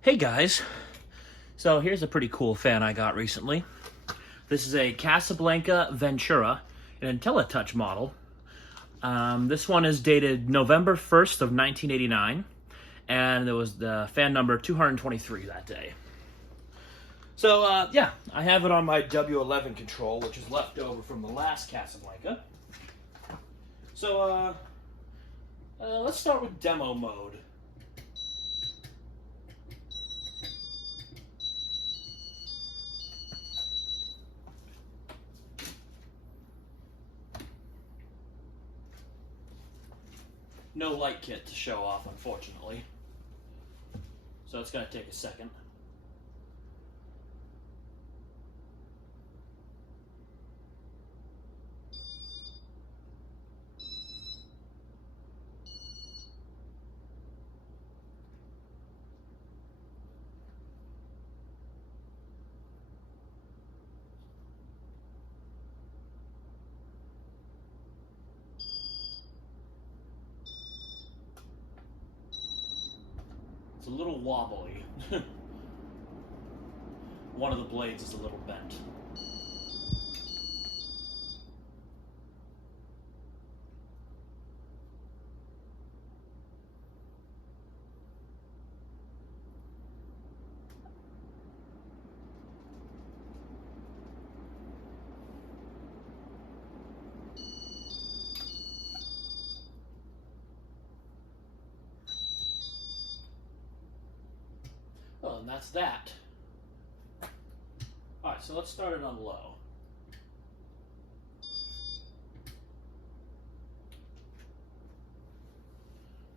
Hey guys, so here's a pretty cool fan I got recently. This is a Casablanca Ventura, an Intellitouch model. This one is dated November 1st of 1989, and there was the fan number 223 that day. So yeah, I have it on my W11 control, which is left over from the last Casablanca. So let's start with demo mode. No light kit to show off, unfortunately. So it's going to take a second. It's a little wobbly. One of the blades is a little bent. Well, and that's that. Alright, so let's start it on low.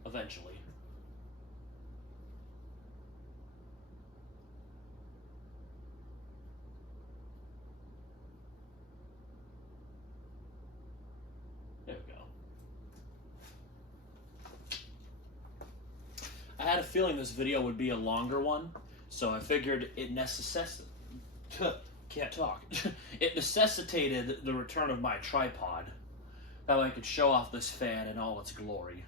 Eventually. There we go. I had a feeling this video would be a longer one, so I figured it can't talk. It necessitated the return of my tripod. That way I could show off this fan in all its glory.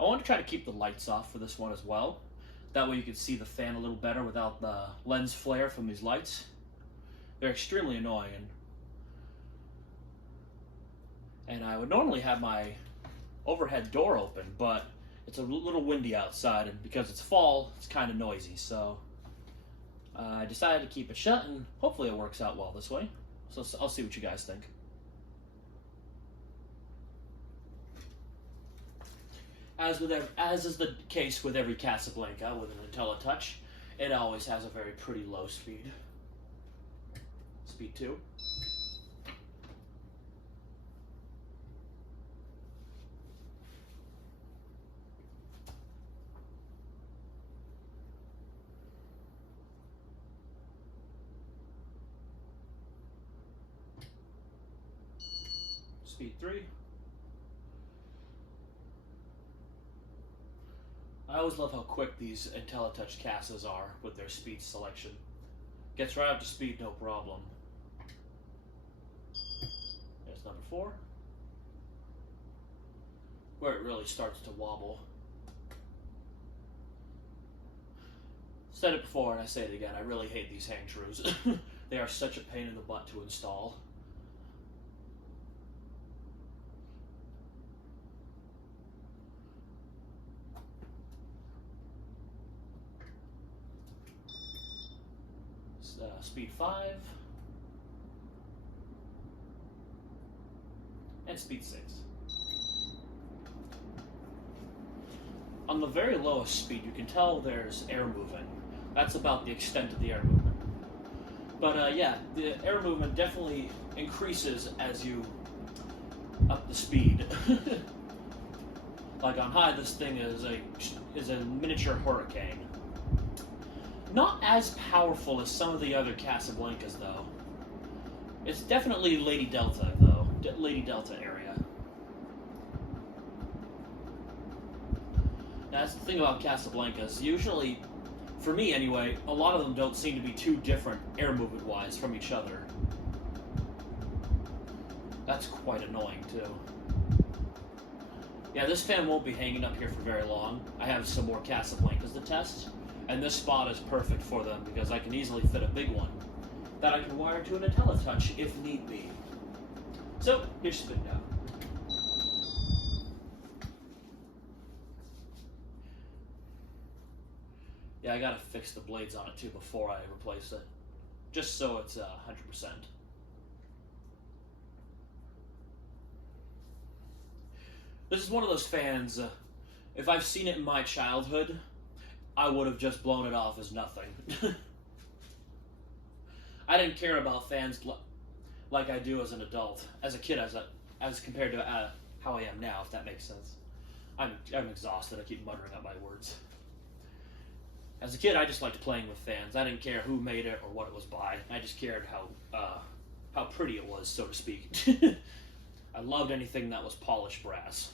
I want to try to keep the lights off for this one as well. That way you can see the fan a little better without the lens flare from these lights. They're extremely annoying. And I would normally have my overhead door open, but it's a little windy outside, and because it's fall, it's kind of noisy, so I decided to keep it shut, and hopefully it works out well this way. So I'll see what you guys think. As is the case with every Casablanca with an Intellitouch, it always has a very pretty low speed. Speed 2. Speed 3. I always love how quick these Intellitouch Casas are with their speed selection. Gets right up to speed, no problem. There's number 4. Where it really starts to wobble. Said it before and I say it again, I really hate these hang shrews. They are such a pain in the butt to install. Speed 5, and speed 6. On the very lowest speed, you can tell there's air moving. That's about the extent of the air movement. But yeah, the air movement definitely increases as you up the speed. Like on high, this thing is a miniature hurricane. Not as powerful as some of the other Casablancas, though. It's definitely Lady Delta, though. Lady Delta area. That's the thing about Casablancas. Usually, for me anyway, a lot of them don't seem to be too different air movement-wise from each other. That's quite annoying, too. Yeah, this fan won't be hanging up here for very long. I have some more Casablancas to test, and this spot is perfect for them because I can easily fit a big one that I can wire to an Intellitouch if need be. So, here's the video. Yeah, I gotta fix the blades on it too before I replace it, just so it's 100%. This is one of those fans, if I've seen it in my childhood, I would have just blown it off as nothing. I didn't care about fans like I do as an adult, as a kid, as compared to how I am now, if that makes sense. I'm exhausted, I keep muttering out my words. As a kid, I just liked playing with fans. I didn't care who made it or what it was by. I just cared how pretty it was, so to speak. I loved anything that was polished brass.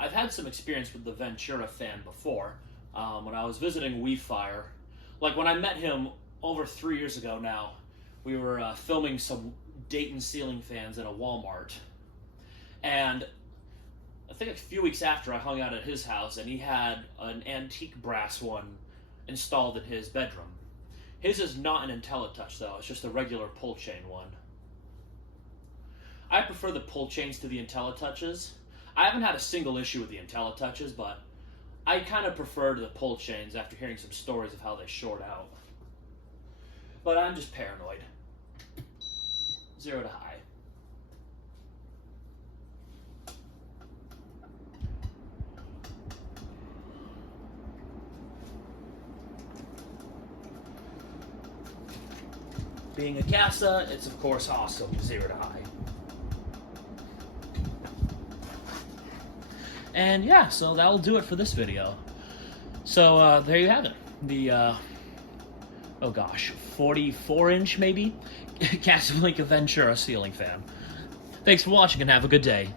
I've had some experience with the Ventura fan before. When I was visiting WeFire, like when I met him over 3 years ago now, we were filming some Dayton ceiling fans in a Walmart, and I think a few weeks after I hung out at his house, and he had an antique brass one installed in his bedroom. His is not an Intellitouch though, it's just a regular pull chain one. I prefer the pull chains to the Intellitouches. I haven't had a single issue with the Intellitouches, but I kind of prefer the pull chains after hearing some stories of how they short out. But I'm just paranoid. 0 to high. Being a Casa, it's of course awesome. 0 to high. And yeah, so that'll do it for this video. So there you have it. The, oh gosh, 44-inch maybe? Casablanca Ventura ceiling fan. Thanks for watching and have a good day.